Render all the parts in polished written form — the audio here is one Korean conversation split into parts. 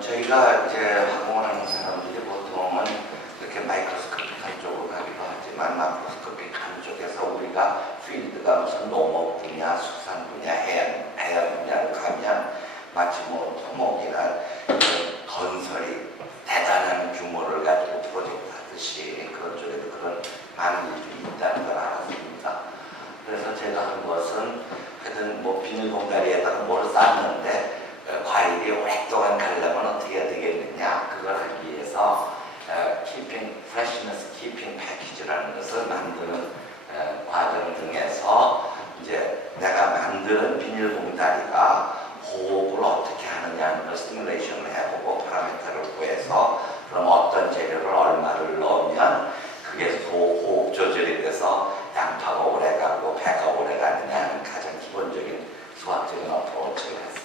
저희가 이제 화공을 하는 사람들이 보통은 이렇게 마이크로스코픽한 쪽으로 가기도 하지만 마크로스코픽한 쪽에서 우리가 필드가 무슨 농업 분야, 수산 분야, 해양 분야로 가면 마치 뭐 토목이나 건설이 대단한 규모를 가지고 프로젝트 하듯이 그런 쪽에도 그런 많은 일들이 있다는 걸 알았습니다. 그래서 제가 한 것은 하여튼 뭐 비닐봉다리에다가 뭘 쌌는데 과일이 오랫동안 가려면 어떻게 해야 되겠느냐, 그걸 하기 위해서 Freshness Keeping Package라는 것을 만드는 과정 중에서 이제 내가 만드는 비닐봉다리가 호흡을 어떻게 하느냐는 걸 시뮬레이션을 해보고 파라미터를 구해서 그럼 어떤 재료를 얼마를 넣으면 그게 호흡 조절이 돼서 양파가 오래가고 배가 오래가느냐는 가장 기본적인 수학적인 어프로치를 했습니다.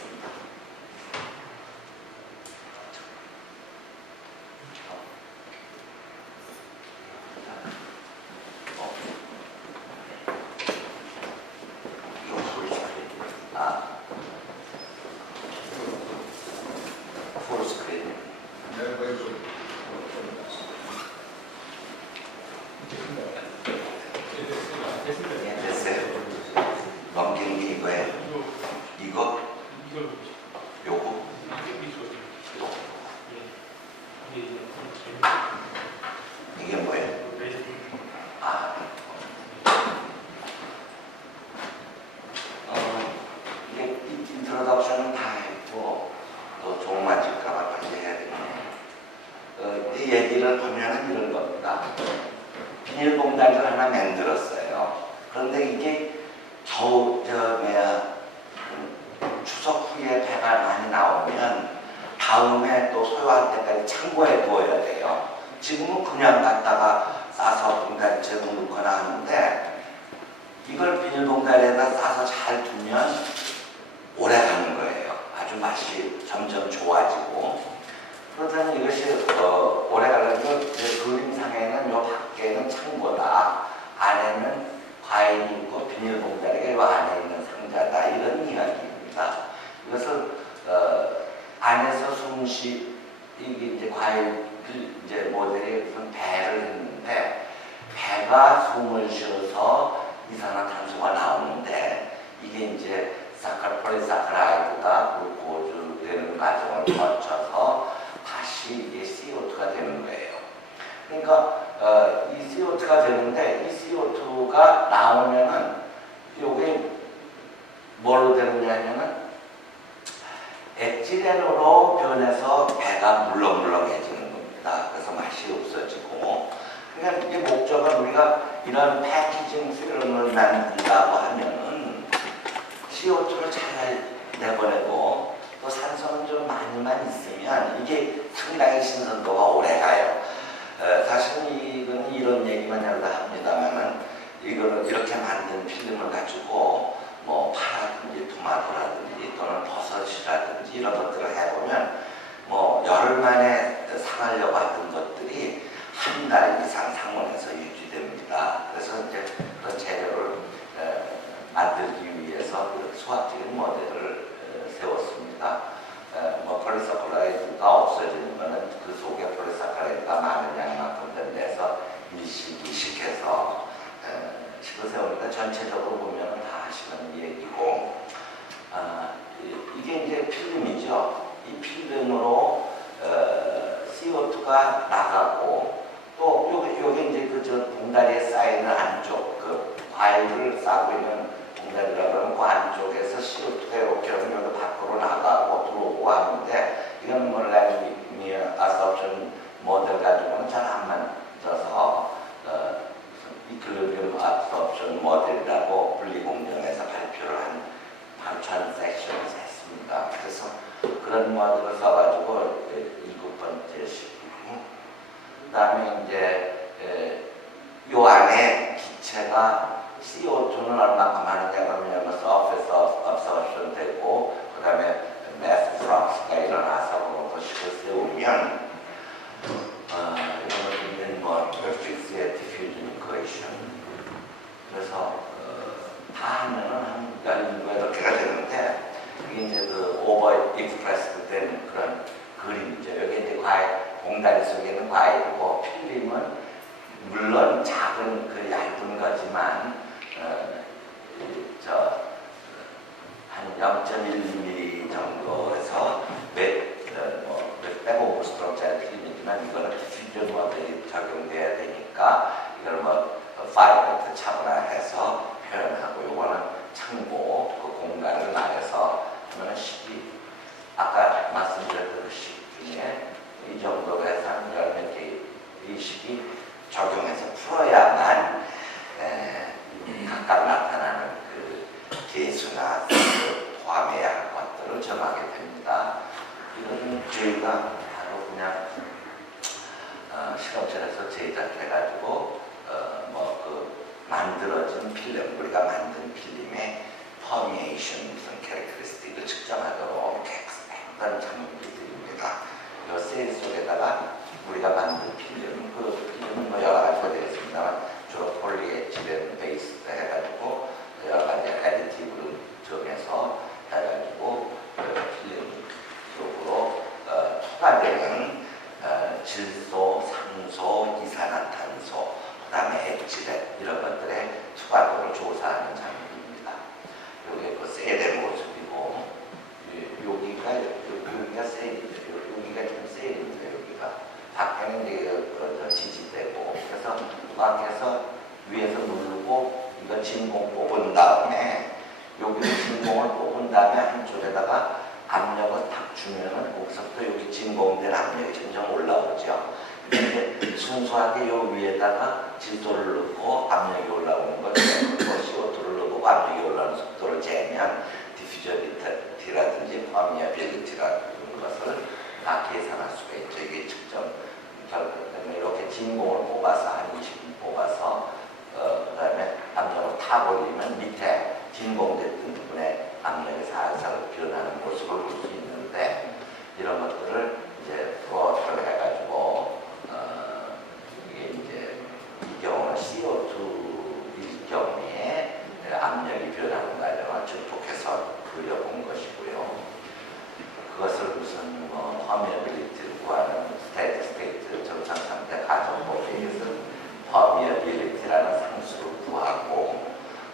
넘기는 게 이거예요. 이거? 요거? 이게 뭐예요? 이게 인트로덕션은 다 했고 또 좋은 맛일까봐 빨리 해야 되겠네. 이 얘기를 보면은 이런 겁니다. 비닐봉다리를 하나 만들었어요. 그런데 이게 추석 후에 배가 많이 나오면 다음에 또 소요할 때까지 창고에 두어야 돼요. 지금은 그냥 갖다가 싸서 봉다리채로 넣거나 하는데 이걸 비닐봉다리에다 싸서 잘 두면 오래 가는 거예요. 아주 맛이 점점 좋아지고. 그렇다면 이것이 오래 가려면 그림상에는 요 밖에는 창고다, 안에는 과일이 있고 비닐봉다리가 이 안에 있는 상자다, 이런 이야기입니다. 이것을 안에서 이게 이제 과일 이제 모델이 무슨 배를 했는데 배가 숨을 쉬어서 이산화탄소가 나오는데 이게 이제 폴리사카라이드가 글루코즈 되는 과정을 거쳐서 다시 이게 CO2가 되는 거예요. 그러니까 이 CO2가 되는데 이 CO2가 나오면은 이게 뭘로 되느냐면은 에틸렌으로 변해서 배가 물렁물렁해지는 겁니다. 그래서 맛이 없어지고, 그러니까 이게 목적은 우리가 이런 패키징 필름을 만든다고 하면은 CO2를 잘 내보내고 또 산소는 좀 많이만 있으면 이게 상당히 신선도가 오래 가요. 사실은 이건 이런 얘기만 하려고 합니다만은 이거는 이렇게 만든 필름을 가지고 뭐 파라든지 토마토라든지 또는 버섯이라든지 이런 것들을 해보면 뭐 열흘 만에 상하려고 하던 것들이 한 달 이상 상온에서 유지됩니다. 그래서 이제 그런 재료를 만들기 위해서 수학적인 모델을 세웠습니다. 뭐 폴리사카라이드가 없어지는 것은 그 속에 폴리사카라이드가 많은 양만큼 된데서 일식, 이식해서 식을 세우니까 전체적으로 보면 다 하시는 얘기고, 이게 이제 필름이죠. 이 필름으로 CO2가 나가고 또 요게 이제 그 봉다리에 쌓이는 안쪽 그 과일을 싸고 있는 봉다리라고 하면 그 안쪽에서 CO2가 이렇게 하면 여기 밖으로 나가고 들어오고 하는데 이건 뭐 라니미어 아섭션 모델 가지고는 잘 안 만져서 이퀄리브리엄 absorption 모델이라고 분리공정에서 발표를 한 트랜잭션을 했습니다. 그래서 그런 모델을 써가지고 7번째 시기고, 그 다음에 이제 요 안에 기체가 CO2는 얼마큼 하느냐가 왜냐면 surface absorption 되고 그 다음에 mass flux가 일어나서 그 식을 세우면 이거는 뭐 perfect의 diffusion equation. 그래서 다 하면은 한 17개가 되는데 이게 이제 그 over expressed 된 그런 그림 과일, 봉다리 속에 있는 과일이고, 필름은 물론 작은 그 얇은 거지만 한 0.1mm 정도에서 몇백 오브스트럭짜리 필름이지만 이거는 디퓨전 모델이 적용돼야 되니까 이걸 파이브트 차분화해서 표현하고, 요거는 참고 그 공간을 말해서 하면 식이 아까 말씀드렸던 식 중에 이 정도로 해서 한 열몇 개 이 식이 적용해서 풀어야만 각각 나타나는 그 개수나 포함해야 할 것들을 정하게 됩니다. 이거는 저희가 바로 그냥 실험실에서 제작해가지고 만들어진 필름, 우리가 만든 필름의 퍼미에이션 무슨 캐릭터리스틱을 측정하도록 간단한 장비들입니다. 이 셀 속에다가 우리가 만든 필름, 그 필름은 여러 가지가 되겠습니다만 주로 폴리에틸렌 베이스 해가지고 여러 가지 애디티브를 정해서 해가지고 필름 쪽으로 투과되는 질소, 산소, 이산화탄소, 그 다음에 엑지렛 이런 것들의 투과도를 조사하는 장비입니다. 여기 그 셀의 모습이고, 여기가 셀인데, 여기가 좀 셀인데, 여기가 밖에는 이제 지지대고, 그래서 밖에서 위에서 누르고 이거 진공 뽑은 다음에 여기를 진공을 뽑은 다음에 한쪽에다가 압력을 탁 주면은 거기서부터 여기 진공된 압력이 점점 올라오죠. 근데 순수하게 요 위에다가 질소를 넣고 압력이 올라오는 걸 재고 CO2를 넣고 압력이 올라오는 속도를 재면 디퓨저비티라든지 퍼미어빌리티라는 것을 다 계산할 수가 있죠. 이게 측정 때문에 이렇게 진공을 뽑아서 한 20분 뽑아서 그 다음에 압력을 탁 올리면 밑에 진공됐던 부분에 압력이 살살 변하는 모습을 볼 수 있는데, 이런 것들을 이제 플로트를 해가지고 이게 이제 이 경우는 CO2일 경우에 압력이 변하는 과정을 증폭해서 그려본 것이고요. 그것을 무슨 퍼미어빌리티를 구하는 스테디 스테이트 정상 상태 가정법에 의해서 퍼미어빌리티라는 상수를 구하고,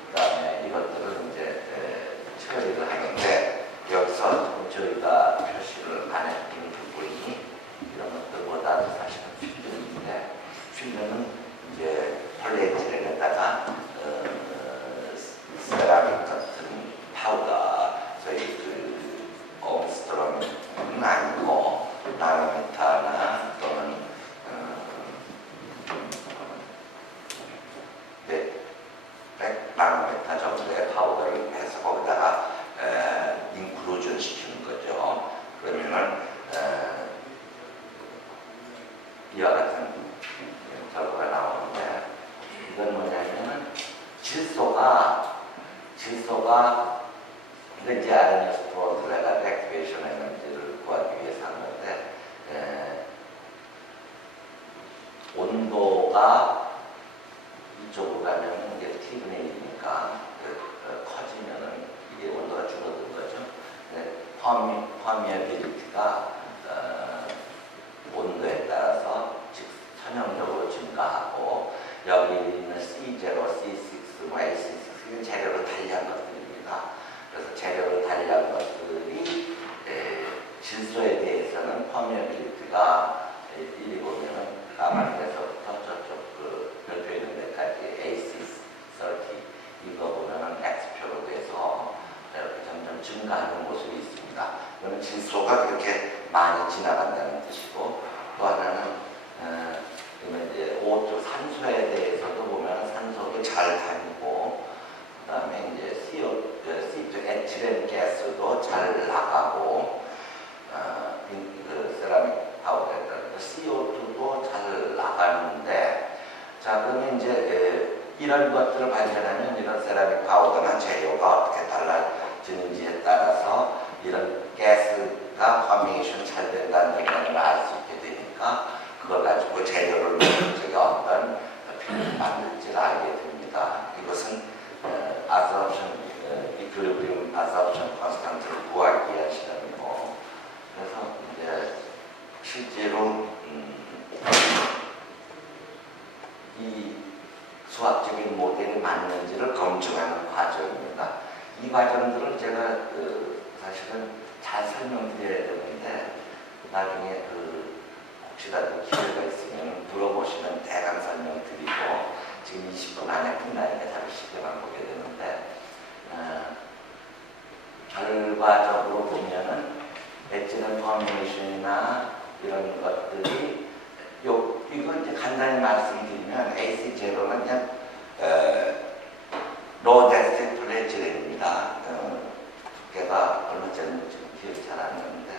그 다음에 이것들을 이제 처리를 하는데, 여기서 저희가 표시를 안 했던 부분이 이런 것들보다도 사실은 필름인데, 필름은 이제 폴리에틸렌에다가 세라믹 같은 파우더, 저희 그 옹스트럼은 아니고 나노미터나 또는 100나노미터 정도의 파우더를 해서 거기다가 인클루전 시키는 거죠. 그러면은 이와 같은 결과가 나오는데, 이건 뭐냐면은 질소가 이제 RNA 스토어를 해가지고 액티베이션 에너지를 구하기 위해서 한 건데, 온도가 이쪽으로 가면 이게 T분의 1이니까 커지면은 이게 온도가 줄어든 거죠. 퍼미어빌리티가 온도에 따라서 즉 선형적으로 증가하고, 여기 있는 C0, C6, A6는 재료로 달리한 것들입니다. 그래서 재료로 달리한 것들이 질소에 대해서는 퍼미어빌리티가 이리 보면은 까만색에서부터 저쪽 그 별표 있는 데까지 A630 이거 보면은 X표로 돼서 이렇게 점점 증가하는 모습이 있습니다. 이거는 질소가 그렇게 많이 지나간다는 뜻이고, 또 하나는 이제 O2 산소에 대해서도 보면 산소도 잘 다니고, 그 다음에 이제 C2 에틸렌 가스도 잘 나가고, 그 세라믹 파우더에 따라 CO2도 잘 나가는데, 자 그러면 이제 이런 것들을 발견하면 이런 세라믹 파우더나 재료가 어떻게 달라지는지에 따라서 이런 가스가 퍼미에이션 잘 된다는 걸 알 수 있게 되니까, 그걸 가지고 재료를 적에 어떤 필름을 만들지를 알게 됩니다. 이것은 absorption, equilibrium absorption constant를 구하기 위한 실험이고, 그래서 이제 실제로 이 수학적인 모델이 맞는지를 검증하는 과정입니다. 이 과정들을 제가 사실은 잘 설명드려야 되는데 나중에 혹시라도 기회가 있으면 들어보시면 대강 설명드리고 지금 20분 안에 끝나니까 잠시 쉽게만 보게 되는데 결과적으로 보면은 엣지는 포메이션이나 이런 것들이 이거 이제 간단히 말씀드리면 AC0는 그냥 로우 덴시티 폴리에틸렌입니다. 두께가 얼마짜리인지 기억이 잘 안 나는데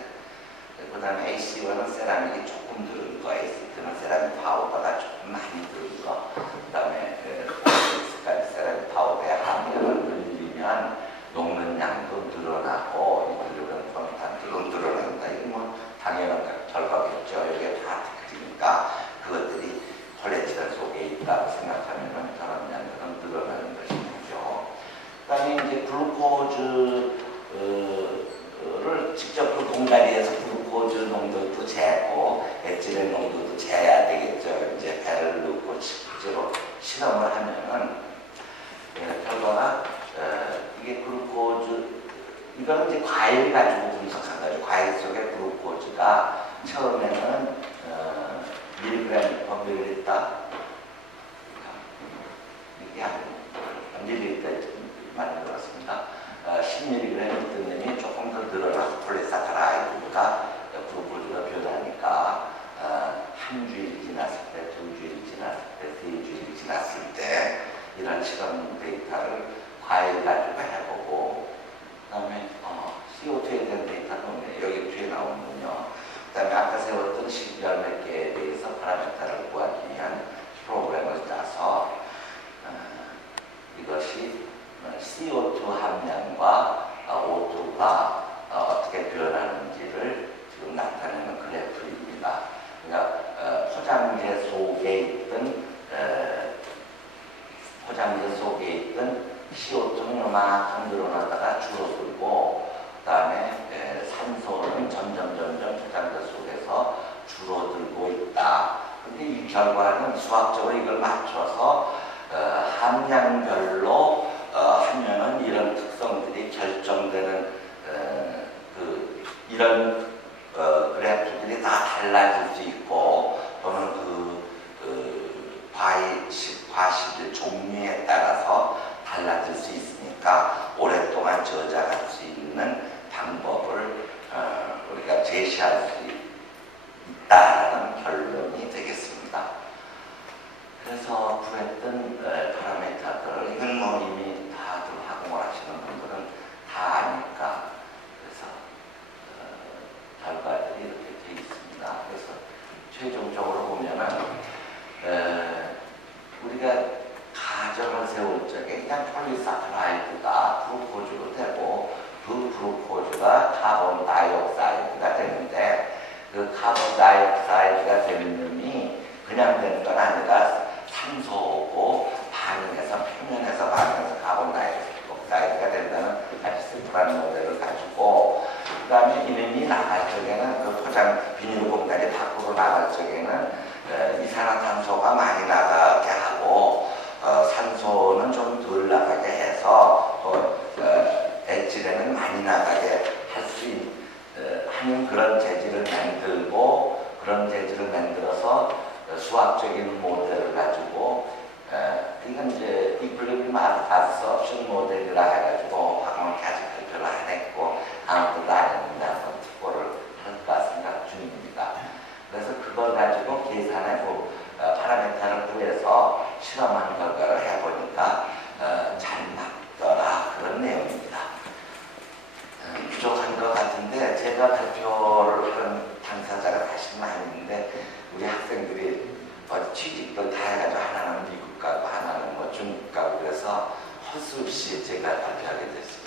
그 다음에 AC1은 세라믹이 조금 들은 거, AC2는 세라믹 파우더가 조금 많이 들은 거, 그 다음에 세라믹 파우더의 함량을 늘리면 녹는 양도 늘어나고 이 들어간 광탄도 늘어난다. 이건 뭐 당연한 결과겠죠. 이게 다 특징이니까 그것들이 폴리에틸렌 속에 있다고 생각하면 저런 양들은 늘어나는 것이죠. 그 다음에 이제 글루코즈를 직접 그 공간에서 글루코즈 농도도 재고 에틸렌 농도도 재야 되겠죠. 이제 배를 넣고 실제로 실험을 하면은 결과가 이게 글루코즈 이거는 이제 과일 가지고 분석한 거죠. 과일 속에 글루코즈가 처음에는 밀리그램 per 밀리리터 이게 한 밀리리터 만들었습니다. 10mg 있던 놈이 조금 더 늘어나서 폴리사카라이드보다 글루코즈가 변하니까 한 주일 지났을 때, 두 주일 지났을 때, 세 주일 지났을 때 이런 실험 데이터를 과일 가지고 해보고 그 다음에 CO2에 대한 데이터는 없네요. 여기 뒤에 나오는군요. 그 다음에 아까 세웠던 10몇 개에 대해서 파라미터를 구하기 위한 프로그램을 짜서 이것이 CO2 함량과 O2가 어떻게 변하는지를 지금 나타내는 그래프입니다. 그러니까 포장재 속에 있던 CO2는 이만큼 늘어나다가 줄어들고 그 다음에 산소는 점점 포장재 속에서 줄어들고 있다. 근데 이 결과는 수학적으로 이걸 맞춰서 함량별로 하면은 이런 특성들이 결정되는 이런 그래프들이 다 달라질 수 있고 또는 과실의 종류에 따라서 달라질 수 있으니까 오랫동안 저장할 수 있는 방법을 우리가 제시할 수 있다라는 결론이 되겠습니다. 그래서 구했던 파라미터들 이건 뭐 이미 다들 학공을 하시는 분들은 다 아니까 그래서 결과들이 이렇게 되어 있습니다. 그래서 최종적으로 보면은 우리가 가정을 세울 적에 그냥 폴리사카라이드가 글루코즈로 되고 그 글루코즈가 카본 다이옥사이드가 되는데 그 카본 다이옥사이드가 되는 놈이 그냥 되는 건 아니라 산소하고 반응해서 표면에서 반응해서 카본 다이옥사이드가 된다는 아주 심플한 모델을 가지고 그 다음에 이놈이 나갈 적에는 그 포장 비닐 공간이 밖으로 나갈 적에는 이산화탄소가 많이 나가게 하고 산소는 좀 덜 나가게 해서 엣지레는 많이 나가게 할 수 하는 그런 재질을 만들고 그런 재질을 만들어서 수학적인 모델을 가지고 이건 이제 이퀄리브리엄 압sorption 모델이라 해가지고 학원을 아직 발표를 안 했고 아무것도 안 했는데 한번 특보를 할까 생각 중입니다. 그래서 그걸 가지고 계산하고 파라미터를 구해서 실험한 결과를 해보니까 잘 맞더라 그런 내용입니다. 부족한 것 같은데 제가 발표를 하는 당사자가 사실은 아닌데 우리 학생들이 취직도 다 해가지고 하나는 미국 가고 하나는 뭐 중국 가고 그래서 헛수 없이 제가 발표하게 됐습니다.